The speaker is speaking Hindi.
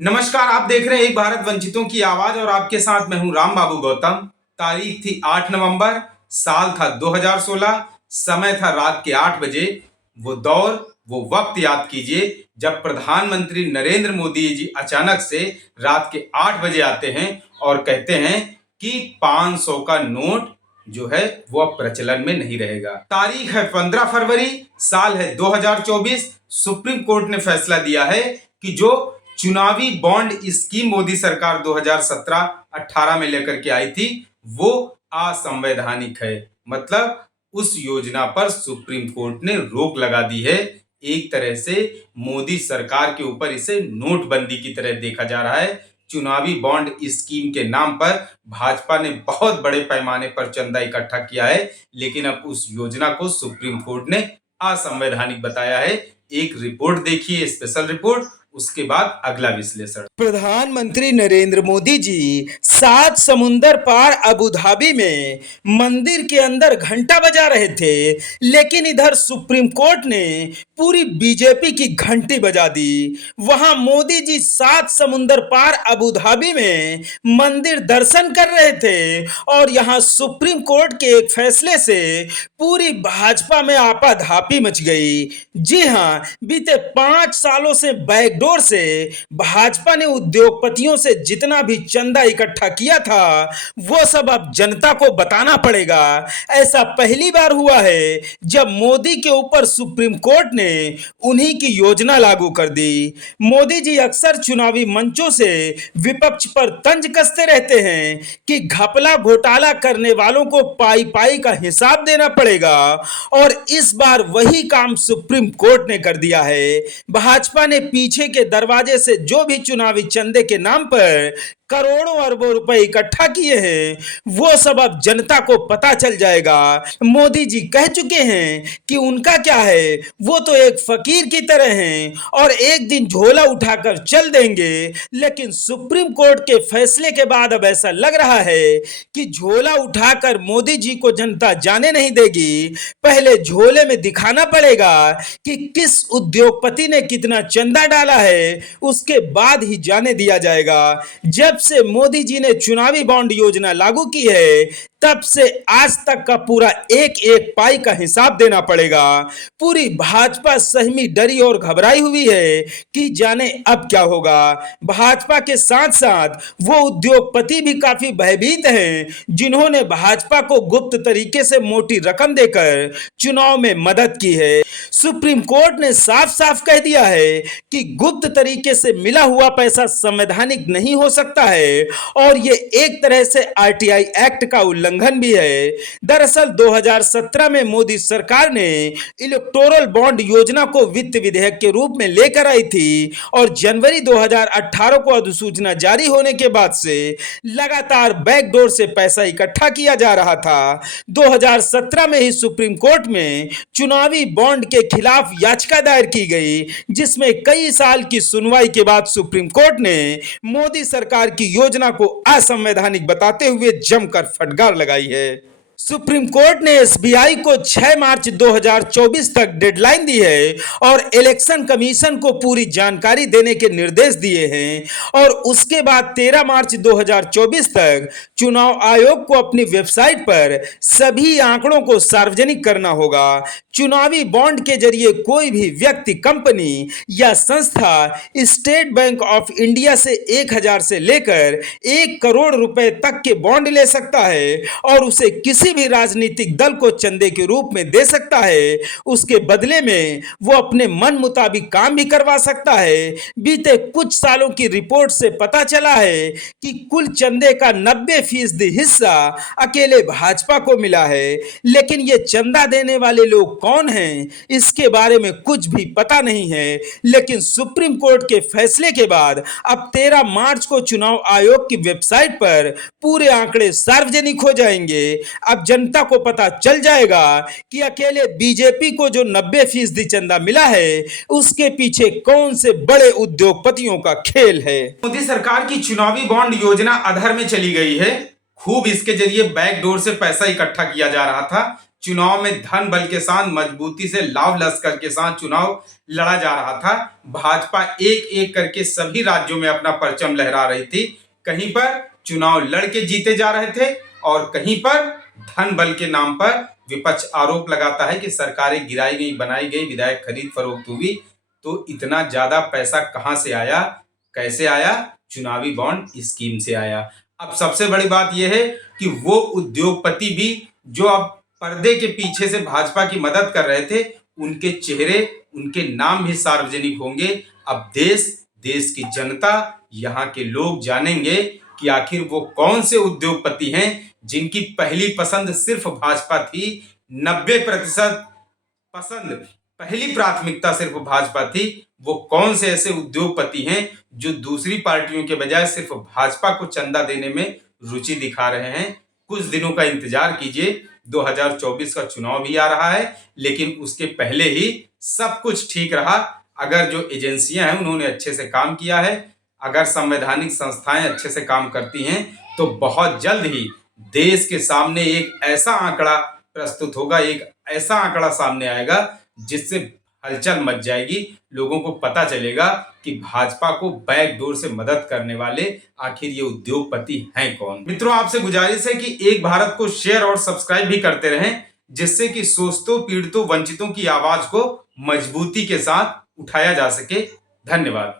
नमस्कार, आप देख रहे हैं एक भारत वंचितों की आवाज और आपके साथ मैं हूं राम बाबू गौतम। तारीख थी 8 नवंबर, साल था 2016, समय था रात के 8 बजे। वो दौर, वो वक्त याद कीजिए जब प्रधानमंत्री नरेंद्र मोदी जी अचानक से रात के 8 बजे आते हैं और कहते हैं कि 500 का नोट जो है वो अब प्रचलन में नहीं रहेगा। तारीख है 15 फरवरी, साल है 2024। सुप्रीम कोर्ट ने फैसला दिया है कि जो चुनावी बॉन्ड स्कीम मोदी सरकार 2017-18 में लेकर के आई थी वो असंवैधानिक है। मतलब उस योजना पर सुप्रीम कोर्ट ने रोक लगा दी है। एक तरह से मोदी सरकार के ऊपर इसे नोटबंदी की तरह देखा जा रहा है। चुनावी बॉन्ड स्कीम के नाम पर भाजपा ने बहुत बड़े पैमाने पर चंदा इकट्ठा किया है, लेकिन अब उस योजना को सुप्रीम कोर्ट ने असंवैधानिक बताया है। एक रिपोर्ट देखिए, स्पेशल रिपोर्ट, उसके बाद अगला विश्लेषण। प्रधानमंत्री नरेंद्र मोदी जी 7 समुंदर पार अबू धाबी में मंदिर के अंदर घंटा बजा रहे थे, लेकिन इधर सुप्रीम कोर्ट ने पूरी बीजेपी की घंटी बजा दी। वहां मोदी जी 7 समुंदर पार अबू धाबी में मंदिर दर्शन कर रहे थे और यहां सुप्रीम कोर्ट के एक फैसले से पूरी भाजपा में आपाधापी मच गई। जी हां, बीते 5 सालों से बैकडोर से भाजपा ने उद्योगपतियों से जितना भी चंदा इकट्ठा किया था वो सब अब जनता को बताना पड़ेगा। ऐसा पहली बार हुआ है जब मोदी के ऊपर सुप्रीम कोर्ट ने उन्हीं की योजना लागू कर दी। मोदी जी अक्सर चुनावी मंचों से विपक्ष पर तंज कसते रहते हैं कि घपला घोटाला करने वालों को पाई पाई का हिसाब देना पड़ेगा, और इस बार वही काम सुप्रीम कोर्ट ने कर दिया है। भाजपा ने पीछे के दरवाजे से जो भी चुनावी चंदे के नाम पर करोड़ों अरबों रुपए इकट्ठा किए हैं वो सब अब जनता को पता चल जाएगा। मोदी जी कह चुके हैं कि उनका क्या है, वो तो एक फकीर की तरह हैं और एक दिन झोला उठाकर चल देंगे। लेकिन सुप्रीम कोर्ट के फैसले के बाद अब ऐसा लग रहा है कि झोला उठाकर मोदी जी को जनता जाने नहीं देगी। पहले झोले में दिखाना पड़ेगा कि किस उद्योगपति ने कितना चंदा डाला है, उसके बाद ही जाने दिया जाएगा। जब से मोदी जी ने चुनावी बॉन्ड योजना लागू की है तब से आज तक का पूरा एक एक पाई का हिसाब देना पड़ेगा। पूरी भाजपा सहमी, डरी और घबराई हुई है कि जाने अब क्या होगा। भाजपा के साथ साथ वो उद्योगपति भी काफी भयभीत हैं जिन्होंने भाजपा को गुप्त तरीके से मोटी रकम देकर चुनाव में मदद की है। सुप्रीम कोर्ट ने साफ साफ कह दिया है कि गुप्त तरीके से मिला हुआ पैसा संवैधानिक नहीं हो सकता है और ये एक तरह से आरटीआई एक्ट का उल्लंघन भी है। दरअसल 2017 में मोदी सरकार ने इलेक्टोरल बॉन्ड योजना को वित्त विधेयक के रूप में लेकर आई थी और जनवरी 2018 को अधिसूचना जारी होने के बाद से लगातार बैकडोर से पैसा इकट्ठा किया जा रहा था। 2017 में ही सुप्रीम कोर्ट में चुनावी बॉन्ड के खिलाफ याचिका दायर की गई, जिसमें कई साल की सुनवाई के बाद सुप्रीम कोर्ट ने मोदी सरकार की योजना को असंवैधानिक बताते हुए जमकर फटकार लगाई है। सुप्रीम कोर्ट ने एसबीआई को 6 मार्च 2024 तक डेडलाइन दी है और इलेक्शन कमीशन को पूरी जानकारी देने के निर्देश दिए हैं और उसके बाद 13 मार्च 2024 तक चुनाव आयोग को अपनी वेबसाइट पर सभी आंकड़ों को सार्वजनिक करना होगा। चुनावी बॉन्ड के जरिए कोई भी व्यक्ति, कंपनी या संस्था स्टेट बैंक ऑफ इंडिया से 1000 से लेकर 1 करोड़ रुपए तक के बॉन्ड ले सकता है और उसे किसी भी राजनीतिक दल को चंदे के रूप में दे सकता है। उसके बदले में वो अपने मन मुताबिक काम भी करवा सकता है। बीते कुछ सालों की रिपोर्ट से पता चला है कि कुल चंदे का 90% हिस्सा अकेले भाजपा को मिला है, लेकिन ये चंदा देने वाले लोग कौन हैं इसके बारे में कुछ भी पता नहीं है। लेकिन सुप्रीम कोर्ट के फैसले के बाद अब 13 मार्च को चुनाव आयोग की वेबसाइट पर पूरे आंकड़े सार्वजनिक हो जाएंगे। अब जनता को पता चल जाएगा कि अकेले बीजेपी को जो 90% चंदा मिला है उसके पीछे कौन से बड़े उद्योगपतियों का खेल है। मोदी सरकार की चुनावी बॉन्ड योजना अधर में चली गई है। खूब इसके जरिए बैकडोर से पैसा इकट्ठा किया जा रहा था। चुनाव में धन बल के साथ मजबूती से लाव लश्कर के साथ चुनाव लड़ा जा रहा था। भाजपा एक एक करके सभी राज्यों में अपना परचम लहरा रही थी। कहीं पर चुनाव लड़के जीते जा रहे थे और कहीं पर धन बल के नाम पर विपक्ष आरोप लगाता है कि सरकारें गिराई गई, बनाई गई, विधायक खरीद फरोख्त हुई। तो इतना ज्यादा पैसा कहां से आया, कैसे आया? चुनावी बॉन्ड स्कीम से आया। अब सबसे बड़ी बात यह है कि वो उद्योगपति भी जो अब पर्दे के पीछे से भाजपा की मदद कर रहे थे, उनके चेहरे, उनके नाम भी सार्वजनिक होंगे। अब देश की जनता, यहाँ के लोग जानेंगे कि आखिर वो कौन से उद्योगपति हैं जिनकी पहली पसंद सिर्फ भाजपा थी। 90% पसंद, पहली प्राथमिकता सिर्फ भाजपा थी। वो कौन से ऐसे उद्योगपति हैं जो दूसरी पार्टियों के बजाय सिर्फ भाजपा को चंदा देने में रुचि दिखा रहे हैं? कुछ दिनों का इंतजार कीजिए। 2024 का चुनाव भी आ रहा है, लेकिन उसके पहले ही सब कुछ ठीक रहा। अगर जो एजेंसियां हैं उन्होंने अच्छे से काम किया है, अगर संवैधानिक संस्थाएं अच्छे से काम करती हैं, तो बहुत जल्द ही देश के सामने एक ऐसा आंकड़ा प्रस्तुत होगा, एक ऐसा आंकड़ा सामने आएगा जिससे हलचल मच जाएगी। लोगों को पता चलेगा कि भाजपा को बैकडोर से मदद करने वाले आखिर ये उद्योगपति हैं कौन। मित्रों, आपसे गुजारिश है कि एक भारत को शेयर और सब्सक्राइब भी करते रहें, जिससे कि शोषितों, पीड़ितों, वंचितों की आवाज को मजबूती के साथ उठाया जा सके। धन्यवाद।